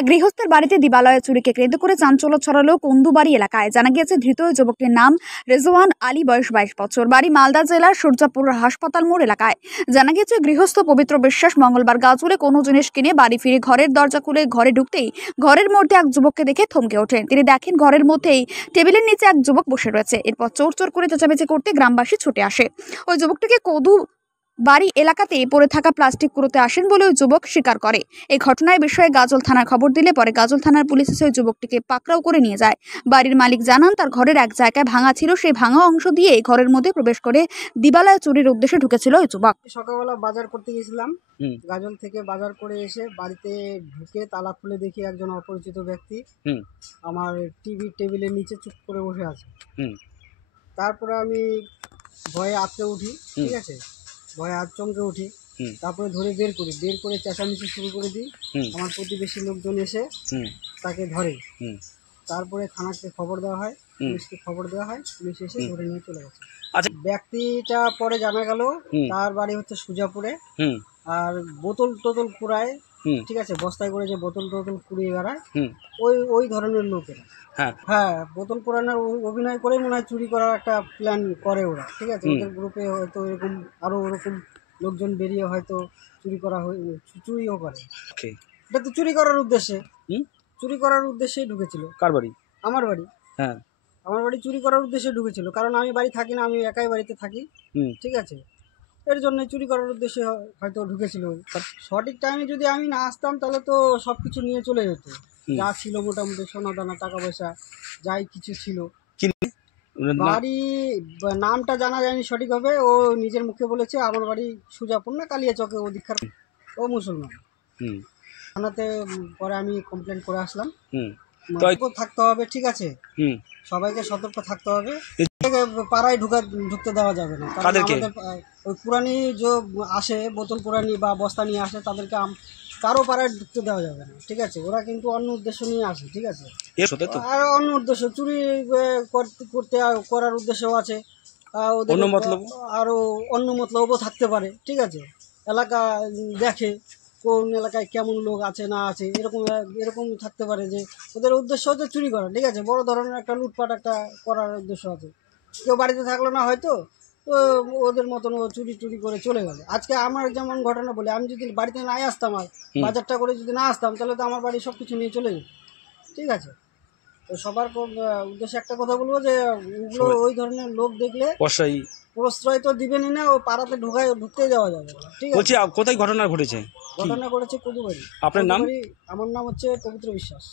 এক গৃহস্থের বাড়িতে দিবালয়ে চুরিকে কেন্দ্র করে চাঞ্চল্য ছড়ালো কুন্দুবাড়ি এলাকায়। জানা গিয়েছে ধৃত ওই যুবকটির নাম রেজওয়ান আলী, বয়স 22 বছর, বাড়ি মালদা জেলার সূর্যাপুর হাসপাতাল মোড় এলাকায়। জানা গিয়েছে গৃহস্থ পবিত্র বিশ্বাস মঙ্গলবার গাজলে কোনো জিনিস কিনে বাড়ি ফিরে ঘরের দরজা খুলে ঘরে ঢুকতেই ঘরের মধ্যে এক যুবককে দেখে থমকে ওঠেন। তিনি দেখেন ঘরের মধ্যেই টেবিলের নিচে এক যুবক বসে রয়েছে। এরপর চোর চোর করে চেঁচামেচি করতে গ্রামবাসী ছুটে আসে। ওই যুবকটিকে কদু বাড়ি এলাকাতে পড়ে থাকা প্লাস্টিক কুড়োতে আসেন বলে ওই যুবক স্বীকার করে। এই ঘটনার বিষয়ে গাজল থানার খবর দিলে পরে গাজল থানার পুলিশ এসে ওই যুবকটিকে পাকড়াও করে নিয়ে যায়। বাড়ির মালিক জানান তার ঘরের এক জায়গায় ভাঙা ছিল, সেই ভাঙা অংশ দিয়ে ঘরের মধ্যে প্রবেশ করে দিবালয়ে চুরির উদ্দেশ্যে ঢুকেছিল ওই যুবক। সকালবেলা বাজার করতে গেছিলাম, গাজল থেকে বাজার করে এসে বাড়িতে ঢুকে তালা খুলে দেখি একজন অপরিচিত ব্যক্তি আমার টেবিলের নিচে চুপ করে বসে আছে। তারপরে আমি ভয়ে আঁতকে উঠি, ঠিক আছে, ভয়ে আচমকে উঠি, তারপরে ধরে বের করে চেঁচামেচি শুরু করে দিই। আমার প্রতিবেশী লোকজন এসে তাকে ধরে, তারপরে থানাকে খবর দেওয়া হয়, পুলিশকে খবর দেওয়া হয়, পুলিশ এসে ধরে নিয়ে চলে গেছে। আচ্ছা, ব্যক্তিটা পরে জানা গেল তার বাড়ি হচ্ছে সুজাপুরে, আর বোতল টোতল কুড়ায়, ঠিক আছে, বস্তায় করে যে বোতল টোতল কুড়িয়ে বেড়ায়, ওই ধরনের লোকেরা। হ্যাঁ, বোতল কুড়ানোর অভিনয় করে মনে হয় চুরি করার একটা প্ল্যান করে ওরা, ঠিক আছে। ওদের গ্রুপে হয়তো এরকম আরো ওরকম লোকজন বেরিয়ে হয়তো চুরিও করে। এটা তো চুরি করার উদ্দেশ্যেই ঢুকেছিল। কার বাড়ি? আমার বাড়ি। হ্যাঁ, আমার বাড়ি চুরি করার উদ্দেশ্যে ঢুকেছিল, কারণ আমি বাড়ি থাকি না, আমি একাই বাড়িতে থাকি, ঠিক আছে। এর জন্য চুরি করার উদ্দেশ্যে হয়তো ঢুকেছিল। সঠিক টাইমে যদি আমি না আসতাম তাহলে তো সব কিছু নিয়ে চলে যেত, যা ছিল মোটামুটি সোনা দানা টাকা পয়সা যাই কিছু ছিল। বাড়ি নামটা জানা যায়নি সঠিকভাবে, ও নিজের মুখে বলেছে আমার বাড়ি সুজাপুর না কালিয়াচকে, ও দীক্ষার, ও মুসলমান। থানাতে পরে আমি কমপ্লেন করে আসলাম। থাকতে হবে, ঠিক আছে, সবাইকে সতর্ক থাকতে হবে। পাড়ায় ঢুকতে দেওয়া যাবে না, কারণ আমাদের ওই পুরানি যে আসে বোতল পুরানি বা বস্তা নিয়ে আসে তাদেরকে কারো পাড়ায় ঢুকতে দেওয়া যাবে না, ঠিক আছে। ওরা কিন্তু অন্য উদ্দেশ্য নিয়ে আসে, ঠিক আছে, আর অন্য উদ্দেশ্য চুরি করার উদ্দেশ্যও আছে, ওদের আরো অন্য মতলবও থাকতে পারে, ঠিক আছে। এলাকা দেখে কোন এলাকায় কেমন লোক আছে না আছে, এরকম থাকতে পারে যে ওদের উদ্দেশ্য হচ্ছে চুরি করা, ঠিক আছে। বড় ধরনের একটা লুটপাট একটা করার উদ্দেশ্য আছে। কেউ বাড়িতে থাকলো না হয়তো, তো ওদের মতন ও চুরি করে চলে গেল। আজকে আমার যেমন ঘটনা বলে, আমি যদি বাড়িতে না আসতাম আর বাজারটা করে যদি না আসতাম তাহলে তো আমার বাড়ি সব কিছু নিয়ে চলে যেত, ঠিক আছে। তো সবার উদ্দেশ্যে একটা কথা বলবো যে ওগুলো ওই ধরনের লোক দেখলে প্রশ্রয় তো দিবেনই না, ওই পাড়াতে ঢুকতে দেওয়া যাবে না, ঠিক আছে। কোথায় ঘটনা ঘটেছে? ঘটনা ঘটেছে কুন্দুবাড়ি। আপনার নাম? আমার নাম হচ্ছে পবিত্র বিশ্বাস।